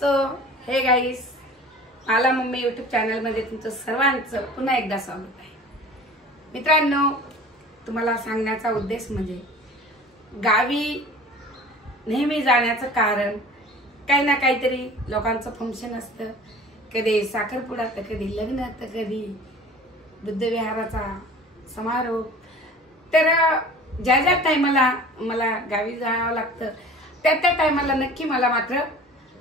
So hey guys, मला mummy YouTube चॅनलमध्ये तुमचं सर्वांचं पुन्हा एकदा स्वागत आहे। मित्रांनो, तुम्हाला सांगण्याचा उद्देश म्हणजे गावी नेहमी जाण्याचं कारण काही ना काहीतरी लोकांचं फंक्शन असतं, कधी साखरपुडा तर कधी लग्न तर कधी बुद्धविहाराचा समारोह। तर ज्या ज्या टायमाला मला गावी जावं लागतं त्या टायमाला नक्की मला मात्र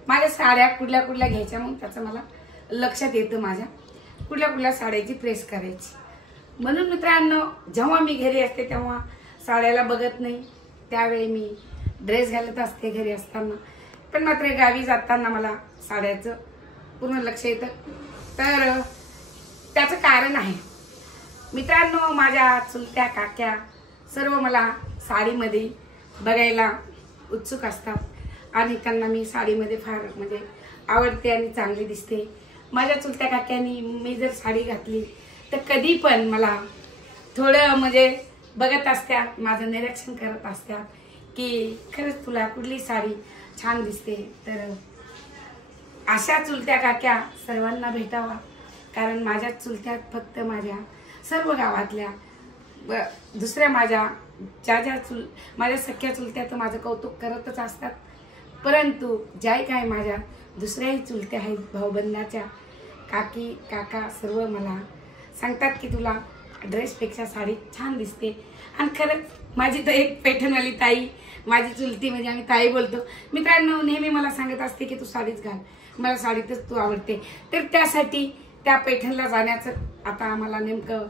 माझ्या साड्या कुठल्या कुठल्या घ्यायच्या, मग त्याचं मला लक्षात येतं माझ्या कुठल्या कुठल्या साड्याची प्रेस करायची। म्हणून मित्रांनो, जेव्हा मी घरी असते तेव्हा साड्याला बघत नाही, त्यावेळी मी ड्रेस घालत असते घरी असताना। पण मात्र गावी जाताना मला साड्याचं पूर्ण लक्ष येतं। तर त्याचं कारण आहे मित्रांनो, माझ्या चुलत्या काक्या सर्व मला साडीमध्ये बघायला उत्सुक असतात आणि त्यांना मी साडीमध्ये फार म्हणजे आवडते आणि चांगली दिसते। माझ्या चुलत्या काक्यांनी मी जर साडी घातली तर कधी पण मला थोडं म्हणजे बघत असतात, माझं निरीक्षण करत असतात की खरंच तुला कुठली साडी छान दिसते। तर अशा चुलत्या काक्या सर्वांना भेटावा, कारण माझ्या चुलत्यात फक्त माझ्या सर्व गावातल्या दुसऱ्या माझ्या माझ्या सख्या चुलत्या तर माझं कौतुक करतच असतात, परंतु ज्या काय माझ्या दुसऱ्याही चुलत्या आहेत भाऊबंदाच्या, काकी काका सर्व मला सांगतात की तुला ड्रेसपेक्षा साडी छान दिसते। आणि खरंच माझी तर एक पैठणवाली ताई, माझी चुलती म्हणजे आम्ही ताई बोलतो मित्रांनो, नेहमी मला सांगत असते की तू साडीच घाल, मला साडीतच तू आवडते। तर त्यासाठी त्या पैठणला जाण्याचं आता आम्हाला नेमकं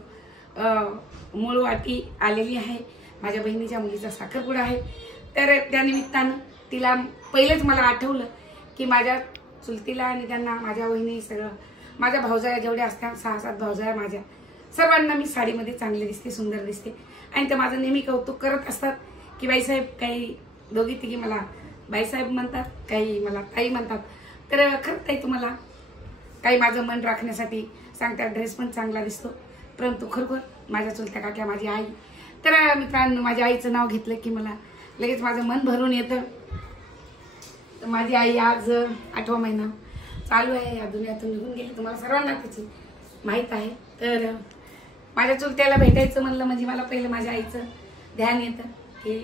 मूळवाटी आलेली आहे। माझ्या बहिणीच्या मुलीचा साखरपुडा आहे, तर त्या निमित्तानं तिला पहिलेच मला आठवलं की माझ्या चुलतीला आणि त्यांना माझ्या बहिणी सगळं माझ्या भावजाया जेवढ्या असतात 6-7 भावजाया माझ्या सर्वांना मी साडीमध्ये चांगली दिसते, सुंदर दिसते। आणि ते माझं नेहमी कौतुक करत असतात की बाईसाहेब, काही दोघी तिघी मला बाईसाहेब म्हणतात, काही मला ताई म्हणतात। तर खरंच ताई तुम्हाला काही माझं मन राखण्यासाठी सांगतात, ड्रेस पण चांगला दिसतो। परंतु खरोखर माझ्या चुलत्या काक्या, माझी आई, तर मित्रांनो माझ्या आईचं नाव घेतलं की मला लगेच माझं मन भरून येतं। तर माझी आई आज 8वा महिना चालू आहे, या दुनियातून निघून गेली, तुम्हाला सर्वांना त्याची माहीत आहे। तर माझ्या चुलत्याला भेटायचं म्हणलं म्हणजे मला पहिलं माझ्या आईचं ध्यान येतं की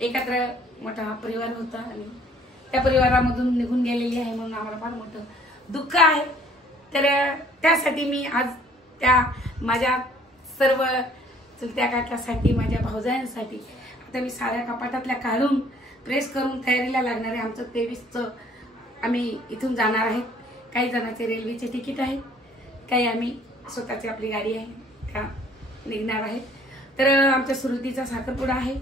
एकत्र मोठा परिवार होता आणि त्या परिवारामधून निघून गेलेली आहे, म्हणून आम्हाला फार मोठं दुःख आहे। तर त्यासाठी मी आज त्या माझ्या सर्व चुलत्या काक्यासाठी, माझ्या भावजायांसाठी आता मी साड्या कपाटातल्या काढून प्रेस करून तयारीला लागणार आहे। आमचं 23चं आम्ही इथून जाणार आहेत। काही जणांचे रेल्वेचे तिकीट आहे, काही आम्ही स्वतःची आपली गाडी आहे त्या निघणार आहेत। तर आमच्या सुरुतीचा साखरपुडा आहे।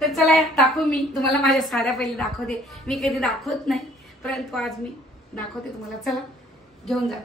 तर चला दाखवू, मी तुम्हाला माझ्या साड्या पहिले दाखवते। मी कधी दाखवत नाही, परंतु आज मी दाखवते तुम्हाला, चला घेऊन जा।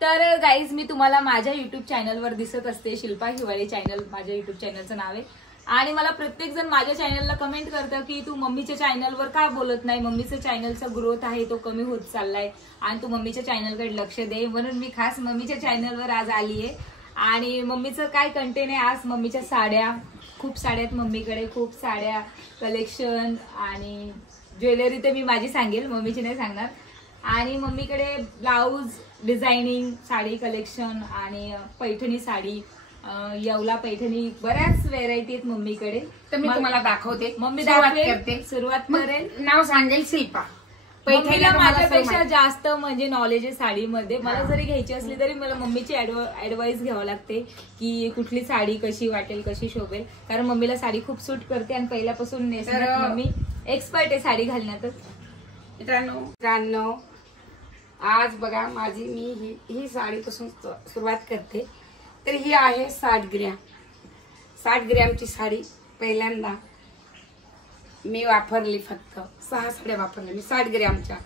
तर गाईज, मी तुम्हाला माझ्या युट्यूब चॅनलवर दिसत असते, शिल्पा हिवाळे चॅनल माझ्या युट्यूब चॅनलचं नाव आहे। आणि मला प्रत्येक जण माझ्या चॅनलला कमेंट करतं की तू मम्मीच्या चॅनलवर का बोलत नाही, मम्मीचं चॅनलचा ग्रोथ आहे तो कमी होत चाललाय आणि तू मम्मीच्या चॅनलकडे लक्ष दे। म्हणून मी खास मम्मीच्या चॅनलवर आज आली आहे। आणि मम्मीचं काय कंटेंट आहे, आज मम्मीच्या साड्या, खूप साड्या आहेत मम्मीकडे, खूप साड्या कलेक्शन आणि ज्वेलरी तर मी माझी सांगेल, मम्मीची नाही सांगणार। आणि मम्मीकडे ब्लाऊज डिझायनिंग, साडी कलेक्शन आणि पैठणी साडी, येवला पैठणी, बऱ्याच व्हेरायटी आहेत मम्मीकडे। तर मी तुम्हाला दाखवते, मम्मी सुरुवात करेल, नाव सांगेल शिल्पा। पैठणीला माझ्यापेक्षा जास्त म्हणजे नॉलेज आहे साडीमध्ये। मला जरी घ्यायची असली तरी मला मम्मीची ऍडवाइस घ्यावं लागते की कुठली साडी कशी वाटेल, कशी शोभेल, कारण मम्मीला साडी खूप सूट करते आणि पहिल्यापासून मम्मी एक्सपर्ट आहे साडी घालण्यातच। मित्रांनो आज बघा माझी मी ही साडीपासून सुरुवात करते। तर ही आहे 60 ग्रॅम, 60 ग्रॅमची साडी पहिल्यांदा मी वापरली, फक्त 6 साड्या वापरल्या मी 60 ग्रॅमच्या।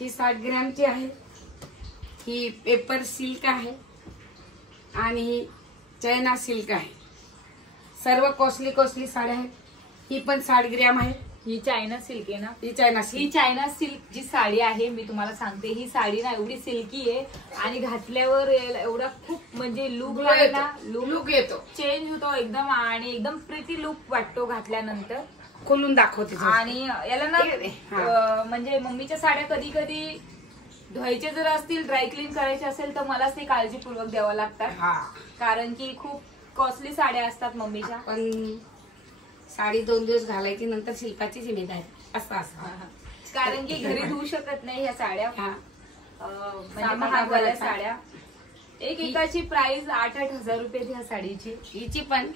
ही 60 ग्रॅमची आहे, ही पेपर सिल्क आहे आणि ही चायना सिल्क आहे। सर्व कॉस्टली साड्या आहेत। ही पण 60 ग्रॅम आहे। ही चायना सिल्क आहे ना, ही चायना सिल्क जी साडी आहे मी तुम्हाला सांगते, ही साडी ना एवढी सिल्की आहे आणि घातल्यावर एवढा खूप म्हणजे लुक येतो, चेंज होतो एकदम, आणि एकदम प्रिटी लुक वाटतो घातल्यानंतर। खोलून दाखवते. आणि याला ना म्हणजे मम्मीच्या साड्या कधी कधी धुवायचे जर असतील, ड्राय क्लीन करायचे असेल तर मलाच ते काळजीपूर्वक द्यावं लागतात, कारण की खूप कॉस्टली साड्या असतात मम्मीच्या. पण साडी 2 दिवस घालायची, नंतर शिल्पाची जिम्मेदारी असं. कारण की घरी धुवू शकत नाही ह्या साड्या, म्हणजे महागवाल्या साड्या. एकाची प्राइस 8-8 हजार रुपये ह्या साडीची. हिची पण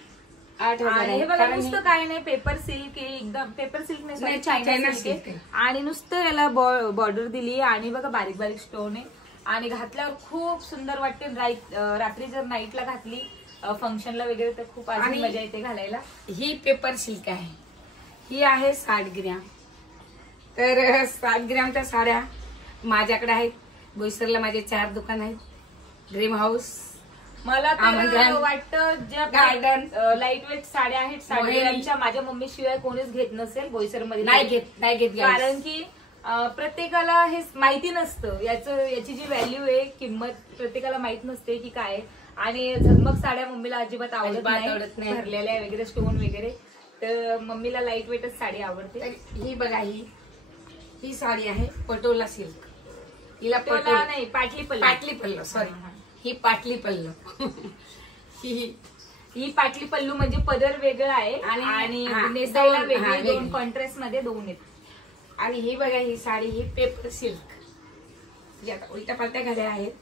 8,000. हे बघा नुसतं काय नाही, पेपर सिल्क आहे एकदम. पेपर सिल्क नाही, चायना सिल्क आहे. आणि नुसतं याला बॉर्डर दिली आणि बघा बारीक बारीक स्टोन आहे. आणि घातल्यावर खूप सुंदर वाटते. रात्री जर नाईटला घातली फंक्शनला वगैरे तर खूप अजून मजा येते घालायला. ही पेपर सिल्क आहे. ही आहे 60 ग्रॅम. तर 60 ग्रॅमच्या साड्या माझ्याकडे आहेत. बोईसरला माझे 4 दुकान आहेत. ड्रीम हाऊस, मला तर वाटतं ज्या गार्डन लाईट वेट साड्या आहेत 60 ग्रॅमच्या, माझ्या मम्मी शिवाय कोणीच घेत नसेल बोईसर मध्ये. नाही घेत कारण की प्रत्येकाला हे माहिती नसतं, याची जी व्हॅल्यू आहे, किंमत प्रत्येकाला माहित नसते की काय. आणि झगमग साड्या मम्मीला अजिबात आवडत नाही, भरलेल्या वगैरे स्टोन वगैरे. तर मम्मीला लाईट वेटच साडी आवडते. ही बघा, ही साडी आहे पटोला सिल्क. हिला पटोला नाही, पाटली पल्लू सॉरी, ही पाटली पल्लू. ही पाटली पल्लू म्हणजे पदर वेगळा आहे आणि नेसायला वेगळे 2 कॉन्ट्रास्ट मध्ये 2 आहेत. आणि ही बघा, ही साडी ही पेपर सिल्क. जी आता उलट्या पालट्या घड्या आहेत,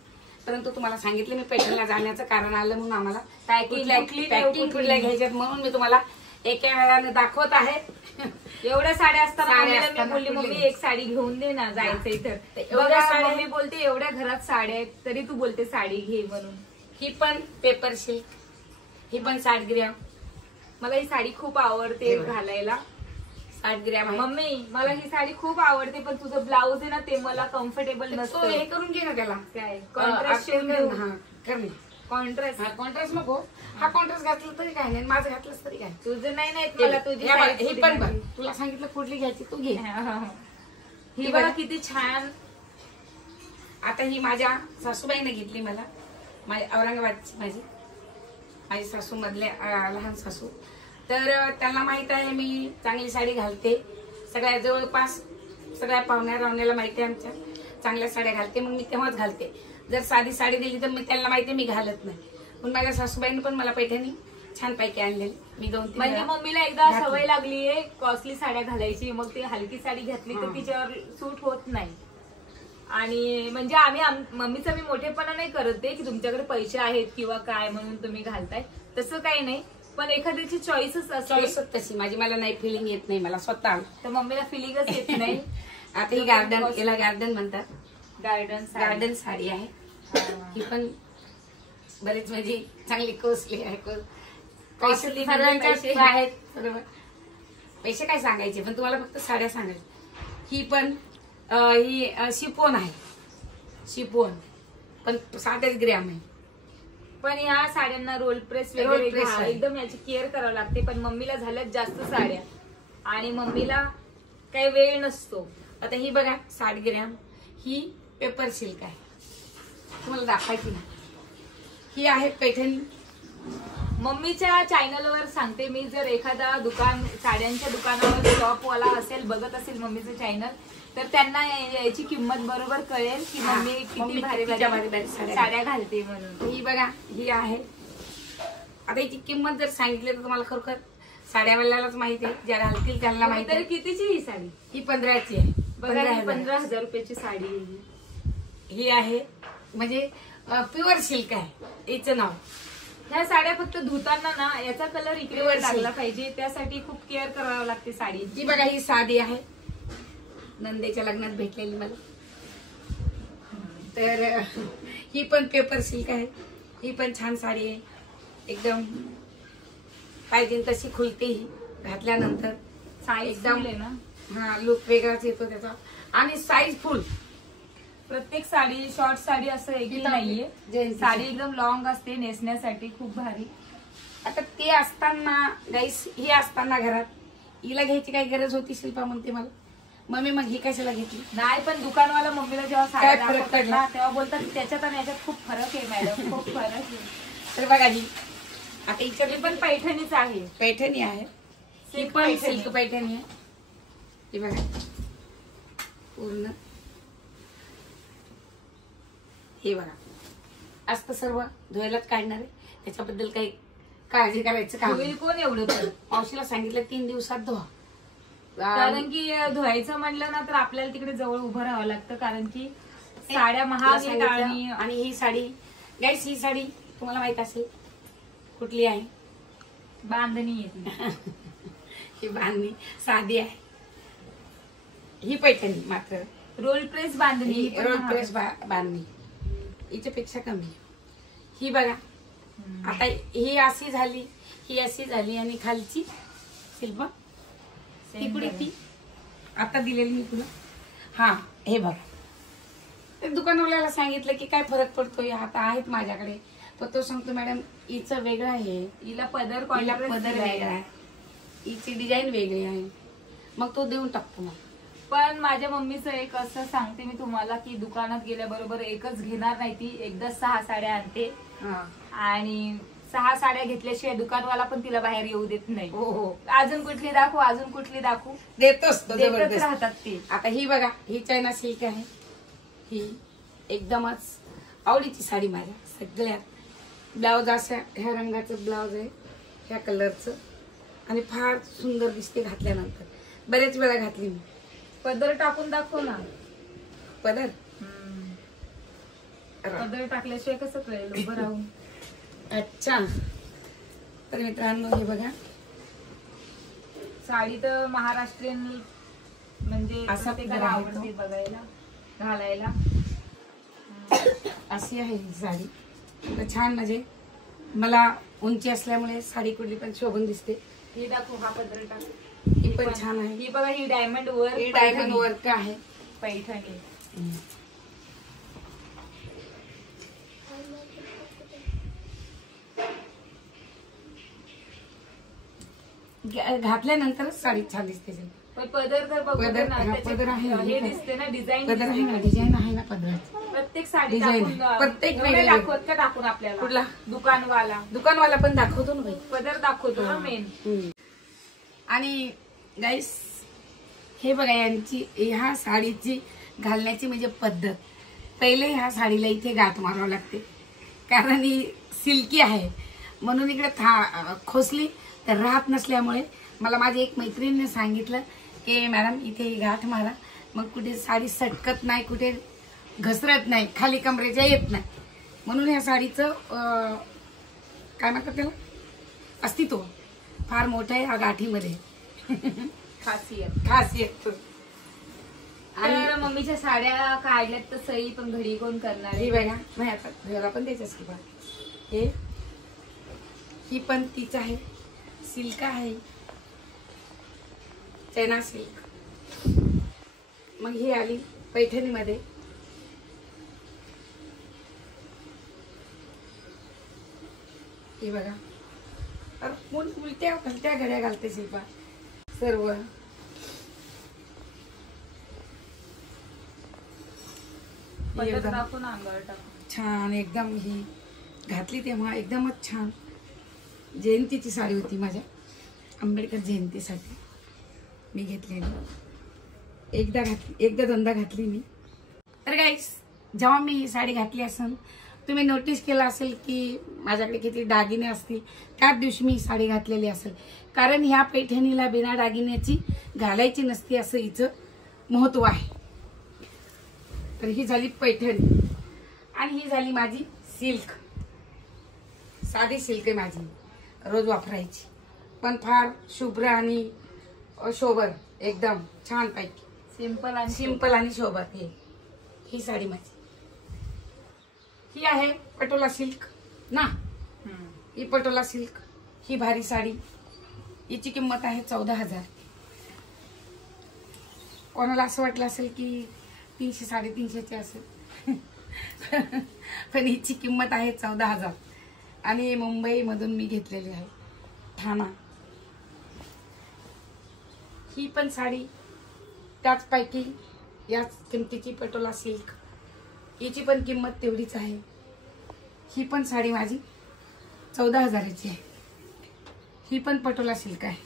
परंतु तुम्हाला सांगितलं मी पैठणला जाण्याचं कारण आलं म्हणून आम्हाला पॅकिंग कुठल्या घ्यायच्यात म्हणून मी तुम्हाला एका वेळाने दाखवत आहे. एवढ्या साड्या असताना मी बोलली मम्मी एक साडी घेऊन दे ना, जायचंय तर. मम्मी बोलते एवढ्या घरात साड्या आहेत तरी तू बोलते साडी घे म्हणून. ही पण पेपर सिल्क, ही पण 60 ग्रॅम. मला ही साडी खूप आवडते घालायला. 60 ग्रॅम. मम्मी मला ही साडी खूप आवडते, पण तुझं ब्लाऊज आहे ना ते मला कम्फर्टेबल नसतं. हे करून घे ना त्याला. काय कॉन्ट्रास्ट कमी कॉन्ट्रास्ट नको. हा कॉन्ट्रास्ट घातलं तरी काय नाही, माझं घातलंच तरी काय. तुझं नाही मला तुझी ही पण बघ, तुला सांगितलं कुठली घ्यायची तू घे. ही बघा किती छान. आता ही माझ्या सासूबाईने घेतली मला, माझ्या औरंगाबादची माझी सासू मधल्या लहान सासू. तर त्यांना माहित आहे मी चांगली साडी घालते. सगळ्या जवळपास सगळ्या पाहुण्या माहिती आहे आमच्या चांगल्या साड्या घालते. मग मी तेव्हाच घालते. जर साधी साडी दिली तर मी त्यांना माहिती मी घालत नाही. पण माझ्या सासूबाईने पण मला पैठणी छान पैकी आणलेली. मी 2-3 म्हणजे मम्मीला एकदा सवय लागलीये कॉस्टली साड्या घालायची, मग ती हलकी साडी घातली तर तिच्यावर सूट होत नाही. आणि म्हणजे मम्मीचं मी मोठेपणा नाही करत की तुमच्याकडे पैसे आहेत किंवा काय म्हणून तुम्ही घालताय, तसं काही नाही. पण एखाद्याची चॉईसच असते तशी. मला नाही फिलिंग येत नाही मला स्वतः, तर मम्मीला फिलिंगच येत नाही. आता ही गार्डन म्हणतात. गार्डन साडी आहे. ही पण बरेच म्हणजे चांगली कॉस्टली आहे. कॉस्टली आहेत बरोबर. पैसे काय सांगायचे, पण तुम्हाला फक्त साड्या सांगायच्या. ही पण ही शिफॉन आहे. शिफॉन पण 60 ग्रॅम आहे. पण या साड्यांना रोल प्रेस वगैरे एकदम याची केअर करावं लागते. पण मम्मीला झाल्यात जास्त साड्या आणि मम्मीला काही वेळ नसतो. आता ही बघा 60 ग्रॅम. ही पेपर सिल्क आहे. तुम्हाला दाखवायची ना. ही आहे पैठणी. मम्मीच्या चॅनलवर सांगते मी, जर एखादा साड्यांच्या दुकानावर शॉपवाला असेल, बघत असेल मम्मीचं चॅनल, तर त्यांना याची किंमत बरोबर कळेल की मम्मी किती भारी भारी साड्या घालते म्हणून. ही बघा, ही आहे. आता याची किंमत जर सांगितली तर तुम्हाला खरोखर साड्यावाल्यालाच माहिती आहे, ज्या घालतील त्यांना माहिती. तर कितीची ही साडी? ही 15ची आहे. 15,000 रुपयाची साडी ही आहे. म्हणजे प्युअर सिल्क आहे हिचं नाव. ह्या साड्या फक्त धुताना ना याचा कलर इकडे लागला पाहिजे, त्यासाठी खूप केअर करावं लागते साडी. ही बघा, ही साडी आहे. नंदेच्या लग्नात भेटलेली मला. तर ही पण पेपर सिल्क आहे. ही पण छान साडी आहे. एकदम पाहिजे तशी खुलते ही घातल्यानंतर. एकदम ना, हा लुक वेगळाच येतो त्याचा. आणि साईज फुल. प्रत्येक साडी शॉर्ट साडी असं एक नाहीये. साडी एकदम लॉंग असते, नेसण्यासाठी खूप भारी. आता ते असताना गाईस, ही असताना घरात हिला घ्यायची काही गरज होती शिल्पा म्हणते मला, मम्मी मग ही कशाला घेतली नाही. पण दुकानवाला मम्मीला जेव्हा साड्या दाखवतात ना तेव्हा बोलतात त्याच्यात आणि याच्यात खूप फरक आहे मॅडम, खूप फरक आहे. तर बघा ही आता हिच्यातली पण पैठणीच आहे. पैठणी आहे. ही पण सिल्क पैठणी आहे. ही बघा पूर्ण हे बघा असतं सर्व धुवायलाच काढणार आहे. त्याच्याबद्दल काही काळजी करायचं काम होईल कोण एवढं तर. मावशीला सांगितलं 3 दिवसात धुवा. कारण की धुवायचं म्हटलं ना तर आपल्याला तिकडे जवळ उभं राहावं लागतं. कारण की साड्या महाग आहेत. आणि ही साडी गाईस, ही साडी तुम्हाला माहित असेल कुठली आहे? बांधणी येते. ही बांधणी साधी आहे. ही पैठणी मात्र रोल प्रेस बांधणी. रोल प्रेस बांधणी हिच्यापेक्षा कमी. ही बघा आता ही अशी झाली, ही अशी झाली आणि खालची शिल्पा ती पुढे ती आता दिलेली मी तुला. हा हे बघा ते दुकानवाल्याला सांगितलं की काय फरक पडतोय. आता आहेत माझ्याकडे तर तो सांगतो मॅडम हिचं वेगळं आहे, हिला पदर वेगळा आहे, हिची डिझाईन वेगळी आहे. मग तो देऊन टाकतो. मग पण माझ्या मम्मीचं एक असं सांगते मी तुम्हाला की दुकानात गेल्याबरोबर एकच घेणार नाही ती, एकदा 6 साड्या आणते. आणि 6 साड्या घेतल्याशिवाय दुकानवाला पण तिला बाहेर येऊ देत नाही. हो अजून कुठली दाखवू, अजून कुठली दाखवू देतोच देतच राहतात ते. आता ही बघा ही चायना सिल्क आहे. ही एकदमच आवडीची साडी माझ्या सगळ्यात. ब्लाउज अशा ह्या रंगाचं ब्लाउज आहे, ह्या कलरचं आणि फार सुंदर दिसते घातल्यानंतर. बरेच वेळा घातली मी. पदर टाकून दाखव ना. पदर टाकल्याशिवाय कसं कळेल उभं राहून. अच्छा तर मित्रांनो हे बघा साडी तर महाराष्ट्रीयन म्हणजे असा प्रत्येकाला आवडते बघायला घालायला. अशी आहे ही साडी. तर छान म्हणजे मला उंची असल्यामुळे साडी कुठली पण शोभून दिसते. ही दाखवू, हा पदर टाक. ही पण छान आहे. ही बघा ही डायमंड वर्क, ही डायमंड वर्क आहे पैठणी. घातल्यानंतर साडी छान दिसते. पदर तर बघू ना, पदर आहे हे दिसते ना डिझाईन. पदर आहे ना, डिझाईन आहे ना पदराची. प्रत्येक साडी डिझाईन प्रत्येक दाखवत का टाकून आपल्याला कुठला दुकानवाला पण दाखवतो ना. पदर दाखवतो ना मेन. आणि गाईस हे बघा यांची ह्या साडीची घालण्याची म्हणजे पद्धत. पहिले ह्या साडीला इथे गाठ मारावं लागते कारण ही सिल्की आहे. म्हणून इकडे खोसली तर राहत नसल्यामुळे मला माझी एक मैत्रिणीने सांगितलं की मॅडम इथे गाठ मारा, मग कुठे साडी सटकत नाही, कुठे घसरत नाही, खाली कमरेच्या येत नाही. म्हणून ह्या साडीचं काय म्हणतात त्याला अस्तित्व फार मोठं आहे ह्या गाठीमध्ये. खासियत. आणि मम्मीच्या साड्या काढल्यात तर सई पण घडी कोण करणार. ही बघा नाही आता घराला पण द्यायचंच की बा. ही पण तीच आहे, सिल्क आहे, चायना सिल्क. मग ही आली पैठणीमध्ये. ही बघा उलट्या फलट्या घड्या घालते शिल्पा सर्व. छान एकदम. ही घातली तेव्हा एकदमच छान. जयंतीची साडी होती माझ्या, आंबेडकर जयंतीसाठी मी घेतलेली. एकदा दोनदा घातली मी. तर गाईस जेव्हा मी ही साडी घातली असेल तुम्ही नोटीस केलं असेल की माझ्याकडे किती दागिने असतील. त्याच दिवशी मी ही साडी घातलेली असेल कारण ह्या पैठणीला बिना दागिन्याची घालायची नसती असं हिचं महत्व आहे. तर ही झाली पैठणी आणि ही झाली माझी सिल्क. साधी सिल्क आहे माझी, रोज वापरायची पण फार शुभ्र आणि शोभर एकदम छान पैकी. सिंपल आणि शोभर. ही साडी माझी. ही आहे पटोला सिल्क ना. ही पटोला सिल्क. ही भारी साडी. हिची किंमत आहे 14,000. कोणाला असं वाटलं असेल की 300-350ची असेल पण हिची किंमत आहे 14,000 आणि मुंबईमधून मी घेतलेली आहे, ठाणा. ही पण साडी त्याचपैकी याच किमतीची पटोला सिल्क. हिची पण किंमत तेवढीच आहे. ही पण साडी माझी 14,000ची आहे. ही पण पटोला सिल्क आहे.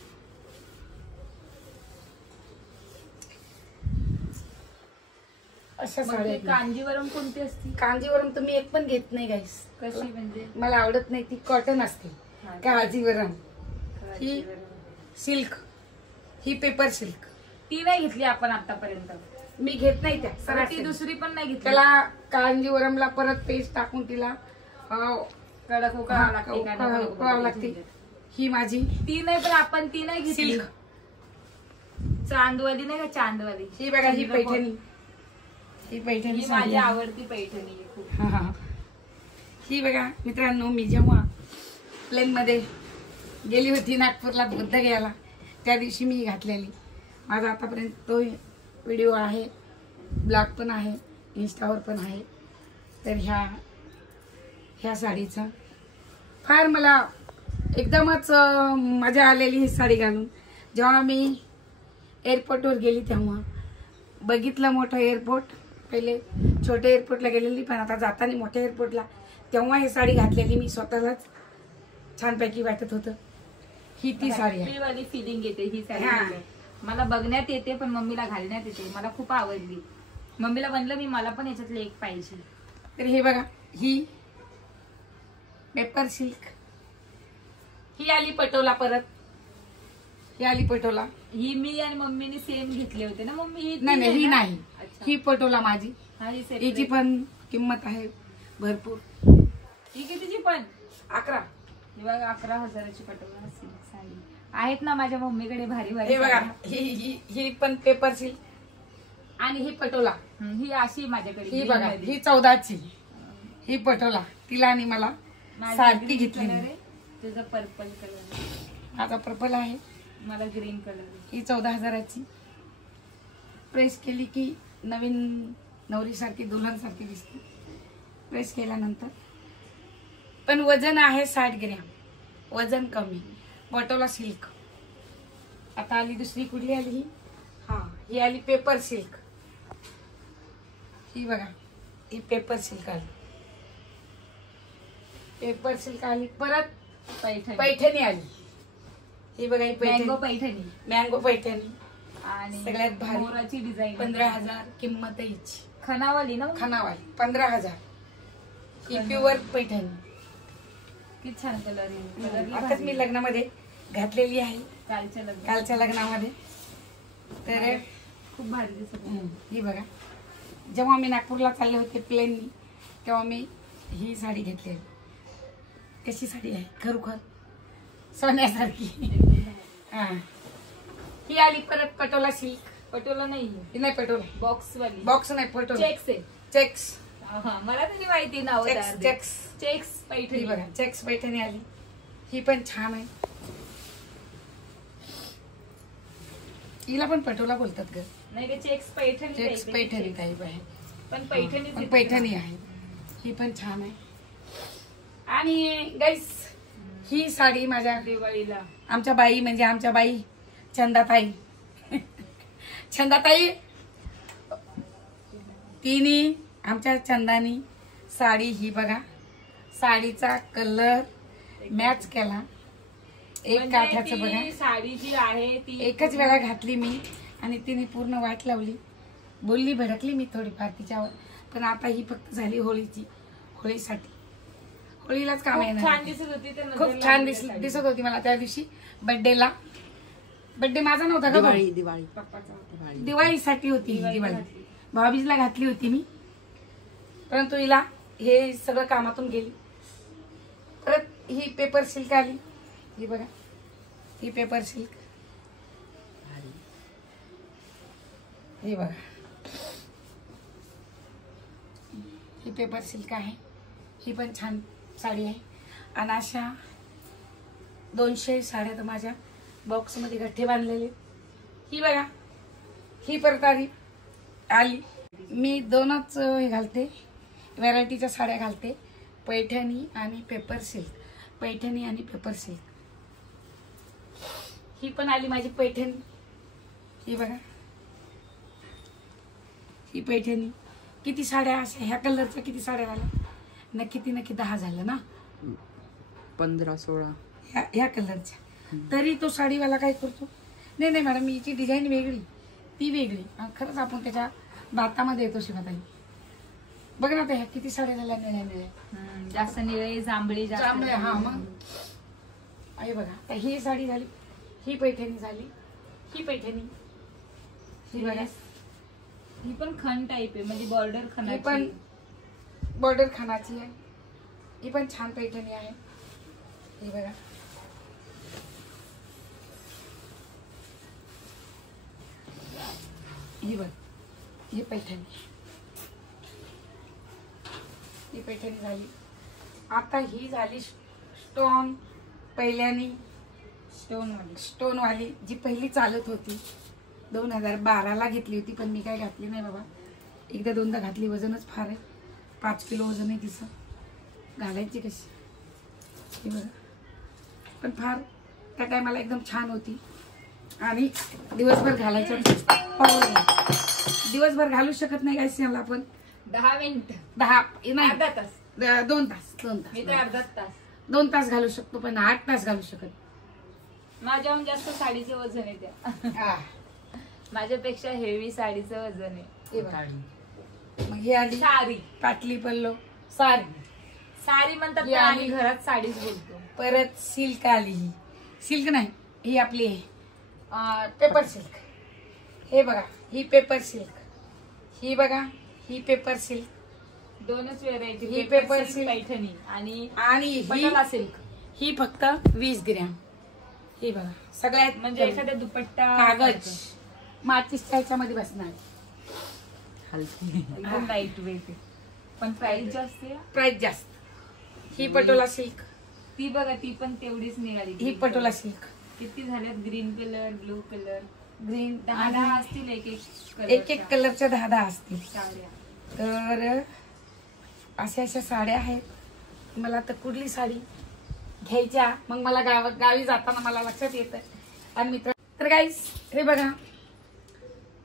अशा मग साड्या ते आहेत. कांजीवरम कोणती असती? कांजीवरम तर मी एक पण घेत नाही गाईस. कशी म्हणजे? मला आवडत नाही ती. कॉटन असते. हा. कांजीवरम ही कांजीवरम. सिल्क, ही पेपर सिल्क. ती नाही घेतली आपण आतापर्यंत. मी घेत नाही त्या तर सरळ ती दुसरी पण नाही घेतली. त्याला कांजीवरमला परत पेस्ट टाकून तिला कडक उकळावं लागते का नाही? उकळावं लागते. ही माझी ती नाही, पण आपण ती नाही घेतली. सिल्क. चांदवाली नाही का? चांदवाली. ही बघा, ही पैठणी. ही पैठणी ही साडी माझी आहे. आवडती पैठणी आहे खूप. हा, हा. ही बघा मित्रांनो, मी जेव्हा प्लेन मध्ये गेली होती नागपूरला बुद्ध घ्यायला, त्या दिवशी मी घातलेली. माझा आतापर्यंत तो व्हिडिओ आहे, ब्लॉग पण आहे, इंस्टावर पण आहे. तर ह्या साडीचा फार मला एकदमच मजा आलेली ही साडी घालून. जेव्हा मी एअरपोर्टवर गेली तेव्हा बघितलं मोठं एअरपोर्ट. पहिले छोट्या एअरपोर्टला गेलेली, पण आता जाताना मोठ्या एअरपोर्टला, तेव्हा ही साडी घातलेली मी स्वतःलाच छानपैकी वाटत होतं. ही ती साडी आहे. वाली फिलिंग येते ही साडी. हा. मला बघण्यात येते, पण मम्मीला घालण्यात येते. मला खूप आवडली. मम्मीला म्हणलं मी मला पण याच्यातले एक पाहिजे. तर हे बघा, ही पेपर सिल्क. ही आली पटोला. परत ही आली पटोला. ही मी आणि मम्मीने सेम घेतले होते ना मम्मी? ही नाही, ही नाही. अच्छा. ही पटोला माझी. हा, ही separate. हिची पण किंमत आहे भरपूर. ही कितीची पण? 11. ही बघा 11,000ची पटोला साडी आहेत ना माझ्या मम्मीकडे भारी भारी हे बघा, साड्या. ही पण पेपर सिल्क आणि ही पटोला. ही अशी माझ्याकडे ही green बघा, मध्ये. ही 14ची. ही पटोला तिला आणि मला माझा सारखी green घेतली. color आहे, तुझा पर्पल कलर. माझा पर्पल आहे. मला ग्रीन कलर. ही 14,000ची. प्रेस केली की नवीन नवरीसारखी, दुल्हनसारखी दिसते प्रेस केल्यानंतर. पण वजन आहे 60 ग्रॅम. वजन कमी. पटोला सिल्क. आता आली दुसरी. कुठली आली ही? हा, ही आली पेपर सिल्क. ही बघा, ही पेपर सिल्क आली. पेपर सिल्क आली. परत पैठणी. पैठणी आली. ही बघा, ही मँगो पैठणी. पैठणी. मँगो पैठणी. आणि सगळ्यात भारी. मोराची डिझाईन. 15,000 किंमत आहे हिची. खनावाली ना? खानावाली. 15,000. ही प्युअर पैठणी. किती छान कलर आहे. आताच मी लग्नामध्ये घातलेली आहे, कालच्या लग्नामध्ये. तर खूप भारी दिसत आहे. ही बघा, जेव्हा मी नागपूरला चालले होते प्लेननी, तेव्हा मी ही साडी घेतलेली. कशी साडी आहे खरोखर सोन्यासारखी. हा. ही आली परत पटोला सिल्क. पटोला नाही, ही नाही पटोला. बॉक्स वाली. बॉक्स नाही, पटोला. चेक्स आहे. चेक्स. हा, मला तरी माहिती नाव. चेक्स. चेक्स ही पैठणी. बघा, चेक्स पैठणी आली. ही पण छान आहे. हिला पण पटोला बोलतात ग. नाही का? Checks Paithani. Checks Paithani type आहे, पण पैठणी. पण पैठणी आहे. ही पण छान आहे. आणि गाईस, ही साडी माझ्या दिवाळीला आमच्या बाई, म्हणजे आमच्या बाई चंदाताई. चंदाताई तिने आमच्या चंदानी साडी, ही बघा, साडीचा कलर मॅच केला. एक म्हणजे काठ्याचं ती बघा, साडी जी आहे ती एकच वेळा घातली मी आणि तिने पूर्ण वाट लावली. बोलली, भडकली मी थोडीफार तिच्यावर. पण आता ही फक्त झाली होळीची. होळीसाठी, होळीलाच काम खूप येणार. छान दिसत होती. ते खूप नजर छान लागली साडी. दिसत होती मला त्या दिवशी बर्थडेला. बर्थडे माझा नव्हता का? दिवाळी पप्पाचा होता. दिवाळीसाठी होती. दिवाळीला दिवाळी घातली. भाऊबीजला घातली होती मी, परंतु हिला हे सगळं कामातून गेली. परत ही पेपर सिल्क आली. ही बघा, ही पेपर सिल्क. ही बघा, ही पेपर सिल्क आहे. ही पण छान साडी आहे. आणि अशा 200 साड्या तर माझ्या बॉक्समध्ये गठ्ठे बांधलेले. ही बघा, ही परत आली. मी दोनच हे घालते, व्हरायटीच्या साड्या घालते, पैठणी आणि पेपर सिल्क. पैठणी आणि पेपर सिल्क. ही पण आली माझी पैठणी. ही बघा, ही पैठणी. किती साड्या अशा ह्या कलरच्या किती साड्या झाल्या? नक्की 10 झाल्या ना? 15-16 ह्या कलरच्या. तरी तो साडीवाला काय करतो, नाही नाही मॅडम, हिची डिझाईन वेगळी, ती वेगळी. खरंच आपण त्याच्या भातामध्ये येतो शिवाताई. बघ ना, ह्या किती साड्या झाल्या निळ्या निळ्या. जास्त निळे जांभळी जांभळे. हा मग आई बघा, ही साडी झाली, ही पैठणी झाली, ही पैठणी, ही बघा, ही पण खण टाईप आहे, म्हणजे बॉर्डर ही खणाची. पण बॉर्डर खानाची आहे. ही पण छान पैठणी आहे. ही बघा, ही बघ, ही पैठणी, ही पैठणी झाली. आता ही झाली स्टोन, पहिल्यानी स्टोन वाली जी पहिली चालत होती. 2012ला घेतली होती, पण मी काय घातली नाही बाबा. एकदा दोनदा घातली. वजनच फार आहे, 5 किलो वजन आहे तिचं. घालायची कशी, हे बघा. पण फार त्या टायमाला एकदम छान होती आणि दिवसभर घालायचं. दिवसभर घालू शकत नाही काय आपण. 10 मिनिट 10 नाही, अर्धा तास. 2 तास. 2 मी तर अर्धा तास. 2 तास घालू शकतो, पण 8 तास घालू शकत. माझ्याहून जास्त साडीचं वजन आहे त्या. हा. माझ्यापेक्षा हेवी साडीचं वजन आहे. हे बघा. मग ही आली साडी, पाटली पल्लो साडी. साडी म्हणतात ही पण आली. आम्ही घरात साडीच बोलतो. परत सिल्क आली. ही सिल्क नाही, ही आपली पेपर सिल्क. हे बघा, ही पेपर सिल्क. ही बघा, ही पेपर सिल्क. दोनच व्हेरायटी, ही paper paper silk silk Paithani आणि आणि पटोला सिल्क. ही फक्त 20 ग्रॅम. ही बघा, सगळ्यात म्हणजे एखाद्या दुपट्टा कागज माचीसच्या ह्याच्यामध्ये बसणार. हलकी. एकदम लाईट वेट आहे, पण प्राइस जास्त आहे. प्राइस जास्त. ही पटोला सिल्क. ती बघा, ती पण तेवढीच निघाली. ही पटोला सिल्क. किती झाल्यात? Green colour, blue colour, green 10 असतील एक एक कलरच्या 10 असतील. साड्या. तर अशा साड्या आहेत. मला तर कुठली साडी घ्यायच्या, मग मला गावी जाताना मला लक्षात येतं. आणि मित्र तर गाईस, हे बघा,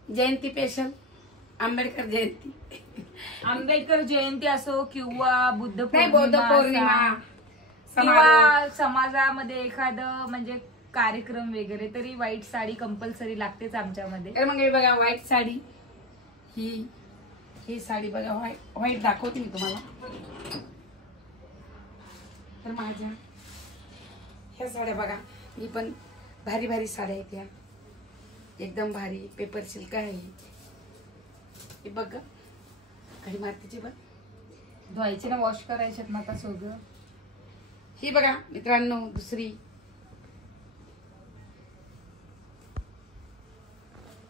जयंती स्पेशल आंबेडकर जयंती. आंबेडकर जयंती असो किंवा बुद्ध नाही, बौद्ध पौर्णिमा समारोह. किंवा समाजामध्ये एखादं म्हणजे कार्यक्रम वगैरे, तरी व्हाईट साडी कंपल्सरी लागतेच आमच्यामध्ये. तर मग हे बघा, व्हाईट साडी. ही साडी बघा, व्हाईट दाखवते मी तुम्हाला. तर माझ्या ह्या साड्या बघा, ही पण भारी भारी साड्या आहेत. ह्या एकदम भारी पेपर सिल्क आहे. हे बघ, कधी मारतीची बघ, धुवायचे ना, वॉश करायचे ना आता सगळं. ही बघा मित्रांनो, दुसरी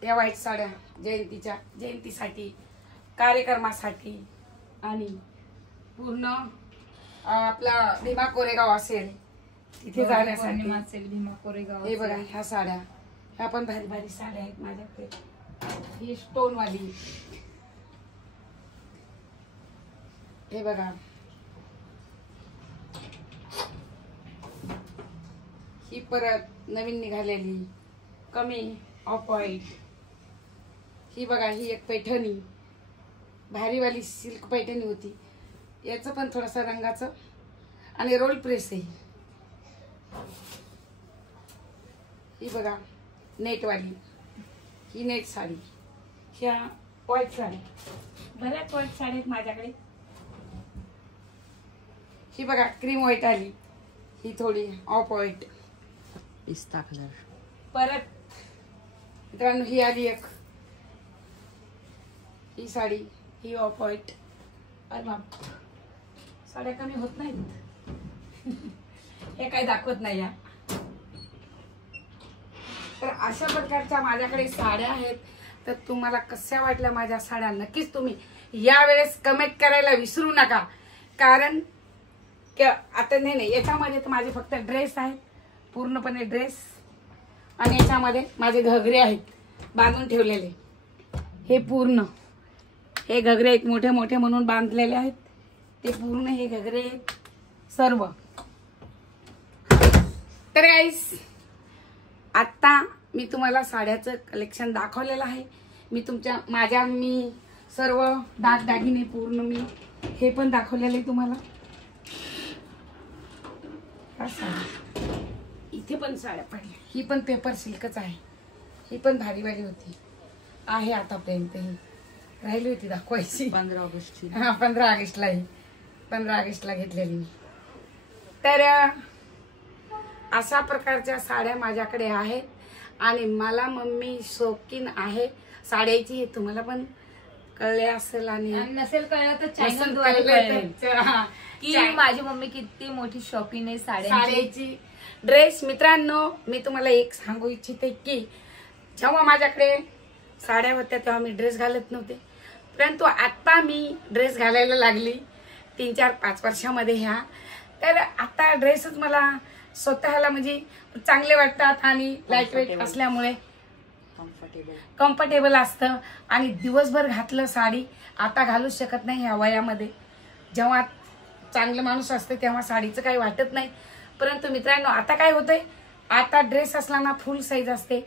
या व्हाईट साड्या जयंतीसाठी, कार्यक्रमासाठी आणि पूर्ण आपला भीमा कोरेगाव असेल तिथे जाण्यासाठी. असेल भीमा कोरेगाव. हे बघा, ह्या साड्या, ह्या पण भारी भारी साड्या आहेत माझ्याकडे. ही स्टोन वाली. हे बघा, ही परत नवीन निघालेली कमी ऑफ व्हाईट. ही बघा, ही एक पैठणी, भारीवाली सिल्क पैठणी होती. याचं पण थोडासा रंगाचं आणि रोल प्रेस आहे. ही बघा, नेटवाली. ही नेट साडी. ह्या व्हाईट साडी, बऱ्याच व्हाईट साड्या आहेत माझ्याकडे. ही बघा, क्रीम व्हाईट आली. ही थोडी ऑफ व्हाईट, पिस्ता कलर. परत मित्रांनो ही आली एक, ही साडी, ही ऑफ व्हाईट. अरे बाप, साड्या कमी होत नाहीत. हे काय दाखवत नाही या. तर अशा प्रकारच्या माझ्याकडे साड्या आहेत. तर तुम्हाला कशा वाटल्या माझ्या साड्या, नक्कीच तुम्ही यावेळेस कमेंट करायला विसरू नका. कारण आता नाही, याच्यामध्ये तर माझे फक्त ड्रेस आहेत, पूर्णपणे ड्रेस. आणि याच्यामध्ये माझे घगरे आहेत बांधून ठेवलेले. हे पूर्ण हे घगरे आहेत, मोठे मोठे म्हणून बांधलेले आहेत. ते पूर्ण हे घगरे आहेत सर्व. तर गाईस, आता मी तुम्हाला साड्याचं कलेक्शन दाखवलेलं आहे. मी सर्व दागदागिने पूर्ण मी हे पण दाखवलेलं आहे तुम्हाला. इथे पण साड्या पडल्या. ही पण पेपर सिल्कच आहे. ही पण भारी भारी होती आहे आतापर्यंत. ही राहिली होती दाखवायची 15 ऑगस्टची. हा 15 ऑगस्टलाही 15 ऑगस्टला घेतलेली मी. तर अशा प्रकारच्या साड्या माझ्याकडे आहेत आणि मला मम्मी शौकीन आहे साड्याची, हे तुम्हाला पण कळले असेल आणि नसेल कळलं तर नसेल चॅनल द्वारे कळलं कळेल तर, हा. की माझी मम्मी किती मोठी शौकीन आहे साड्यांची. साड्याची. ड्रेस मित्रांनो मी तुम्हाला एक सांगू इच्छिते की जेव्हा माझ्याकडे साड्या होत्या तेव्हा मी ड्रेस घालत नव्हते, परंतु आता मी ड्रेस घालायला लागली 3-4-5 वर्षामध्ये ह्या. तर आता ड्रेसच मला स्वतःला म्हणजे चांगले वाटतात आणि लाईट वेट असल्यामुळे कम्फर्टेबल असतं आणि दिवसभर घातलं साडी आता घालूच शकत नाही ह्या वयामध्ये. जेव्हा चांगलं माणूस असते तेव्हा साडीचं काही वाटत नाही, परंतु मित्रांनो आता काय होतंय, आता ड्रेस असला ना फुल साईज असते.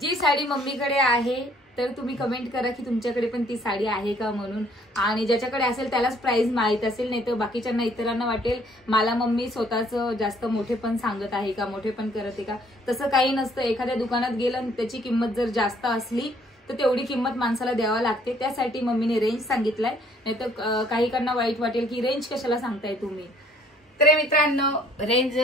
जी साडी मम्मीकडे आहे तर तुम्ही कमेंट करा की तुमच्याकडे पण ती साडी आहे का म्हणून, आणि ज्याच्याकडे असेल त्यालाच प्राइस माहित असेल, नाही तर बाकीच्यांना इतरांना वाटेल मला मम्मी स्वतःचं जास्त मोठेपण सांगत आहे का, मोठेपण करत आहे का. तसं काही नसतं. एखाद्या दुकानात गेलं आणि त्याची किंमत जर जास्त असली तर तेवढी किंमत माणसाला द्यावा लागते. त्यासाठी मम्मीने रेंज सांगितलाय, नाही तर काहीकांना वाईट वाटेल की रेंज कशाला सांगताय तुम्ही. तर मित्रांनो रेंज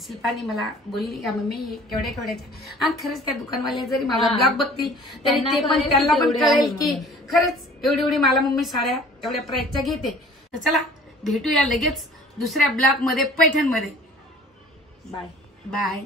शिल्पानी मला बोलली का मम्मी केवढ्या केवढ्याच्या, आणि खरंच त्या दुकानवाल्या जरी माझा ब्लॉग बघतील तरी ते पण त्यांना पण कळेल की खरंच एवढी एवढी मला मम्मी साड्या एवढ्या प्राइसच्या घेते. तर चला भेटूया लगेच दुसऱ्या ब्लॉग मध्ये पैठण मध्ये. Bye bye.